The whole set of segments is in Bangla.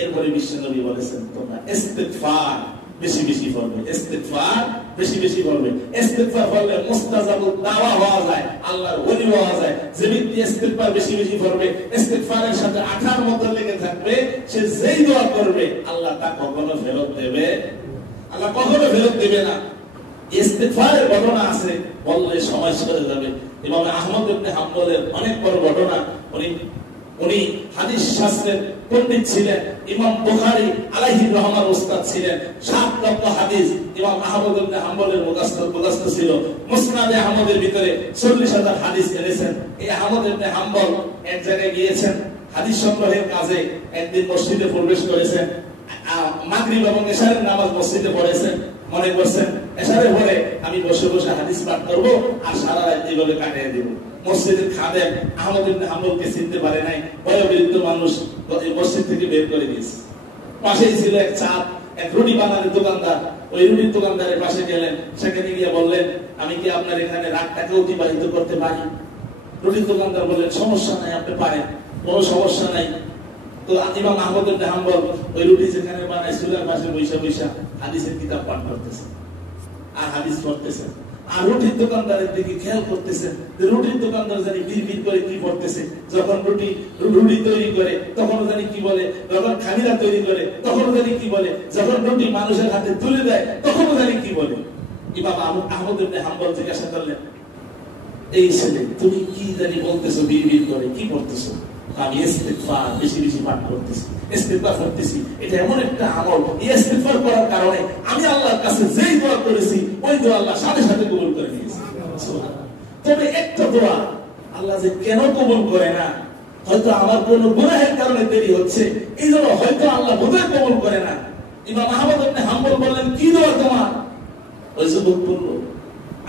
এরপরে বিশ্বনবী বলেছেন তোমরা ইস্তিগফার বেশি বেশি পড়বে, ইস্তিগফার বেশি বেশি পড়বে। ইস্তিগফার পড়লে মুস্তাজাবুদ দাওয়া হওয়া যায়, আল্লাহর ওলি হওয়া যায়। যে ব্যক্তি ইস্তিগফার বেশি বেশি পড়বে, ইস্তিগফারের সাথে আঠার মতো লেগে থাকবে, সে যেই দোয়া করবে আল্লাহ তা কখনো ফেরত দেবে, আল্লাহ কখনো ফেরত দেবে না। ইস্তিগফারের ঘটনা আছে, বললে সময় চলে যাবে। ইমাম আহমদ ইবনে হাম্বলের অনেক বড় ঘটনা। উনি হাদিস শাস্ত্রের পণ্ডিত ছিলেন। ইমাম বুখারী আলাইহির রহমান ওস্তাদ ছিলেন। 7 লক্ষ হাদিস ইমাম আহমদ ইবনে হাম্বলের মুখস্থ ছিল। মুসনাদে আহমদের ভিতরে 40,000 হাদিস এনেছেন। এই আহমদ ইবনে হাম্বল এক জায়গায় গিয়েছেন হাদিস সংগ্রহের কাজে। একদিন মসজিদে প্রবেশ করেছেন, মাগরিব এবং এশারের নামাজ মসজিদে পড়েছেন। মনে করছেন এশারের পরে আমি বসে বসে হাদিস পাঠ করব আর সারা রাত এইভাবে কাটিয়ে দিব। মসজিদের খাদেম আহমদ ইবনে হাম্বলকে চিনতে পারে নাই, বয়োবৃদ্ধ মানুষ মসজিদ থেকে বের করে দিয়েছে। পাশেই ছিল এক চাপ, এক রুটি বানানোর দোকানদার। ওই রুটির দোকানদারের পাশে গেলেন, সেখানে গিয়ে বললেন আমি কি আপনার এখানে রাতটাকে অতিবাহিত করতে পারি? রুটির দোকানদার বললেন সমস্যা নাই, আপনি পারেন, কোনো সমস্যা নাই। তো ইমাম আহমদ ইবনে হাম্বল ওই রুটি যেখানে বানায় চুলার পাশে বৈশা বৈশা হাদিসের কিতাব পাঠ করতেছেন আর হাদিস পড়তেছেন। আর রুটির দোকানদারের দিকে খেয়াল করতেছেন যে রুটির দোকানদার জানি বিড়বিড় করে কি পড়তেছে। যখন রুটি তৈরি করে তখন জানি কি বলে, যখন খামিরা তৈরি করে তখন জানি কি বলে, যখন রুটি মানুষের হাতে তুলে দেয় তখন জানি কি বলে। ইমাম আহমদ ইবনে হাম্বল জিজ্ঞাসা করলেন, এই ছেলে তুমি কি জানি বলতেছো, বিড়বিড় করে কি পড়তেছো? আমি ইস্তিগফার বেশি বেশি পাঠ করতেছি, ইস্তিগফার করতেছি। এটা এমন একটা আমল, এই ইস্তিগফার করার কারণে আমি আল্লাহর কাছে যেই দোয়া করেছি ওই দোয়া আল্লাহ সাথে সাথে কবুল করে নিয়েছে। তবে একটা দোয়া আল্লাহ যে কেন কবুল করে না, হয়তো আমার কোন গুনাহের কারণে দেরি হচ্ছে, এই জন্য হয়তো আল্লাহ বোধহয় কবুল করে না। ইমাম আহমদ ইবনে হাম্বল বললেন কি দোয়া তোমার? ওই যুবক বলল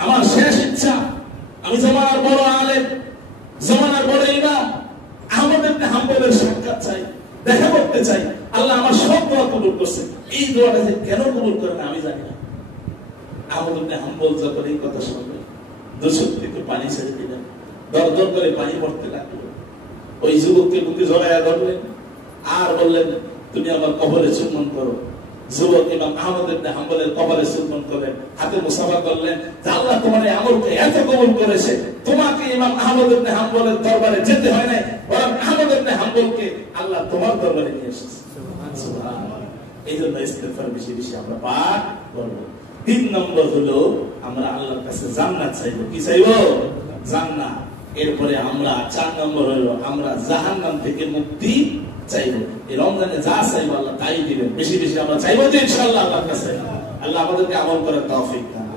আমার শেষ ইচ্ছা, আমি জামানার বড় আলেম, জামানার বড় ইমাম আহমদ ইবনে হাম্বলের সাক্ষাৎ চাই, দেখা করতে চাই। আল্লাহ আমার সব দোয়া কবুল করছে, এই দোয়াটা যে কেন কবুল করে না আমি জানি না। আহমদ ইবনে হাম্বল যখন এই কথা শুনলেন দুচোখ থেকে পানি ছেড়ে দিলেন, দরদর করে পানি পড়তে লাগলো। ওই যুবককে বুকে জড়াইয়া ধরলেন আর বললেন তুমি আমার কবরে চুম্বন করো। যুবক ইমাম আহমদ ইবনে হাম্বলের কবরে চুম্বন করলেন, হাতে মুসাফা করলেন। আল্লাহ তোমার এই আমলকে এত কবুল করেছে, তোমাকে ইমাম আহমদ ইবনে হাম্বলের দরবারে যেতে হয় নাই, বরং আহমদ ইবনে হাম্বলকে আল্লাহ তোমার দরবারে নিয়ে এসেছে। সুবহানাল্লাহ। এই জন্য ইস্তিগফার বেশি বেশি আমরা পাঠ করব। 3 নম্বর হলো আমরা আল্লাহর কাছে জান্নাত চাইবো। কি চাইবো? জান্নাত। এরপরে আমরা 4 নম্বর হলো আমরা জাহান্নাম থেকে মুক্তি চাইবো। এই রমজানে যা চাইবো আল্লাহ তাই দিবেন। বেশি বেশি আমরা চাইবো যে ইনশাআল্লাহ আল্লাহর কাছে। আল্লাহ আমাদেরকে আমল করার তৌফিক দান।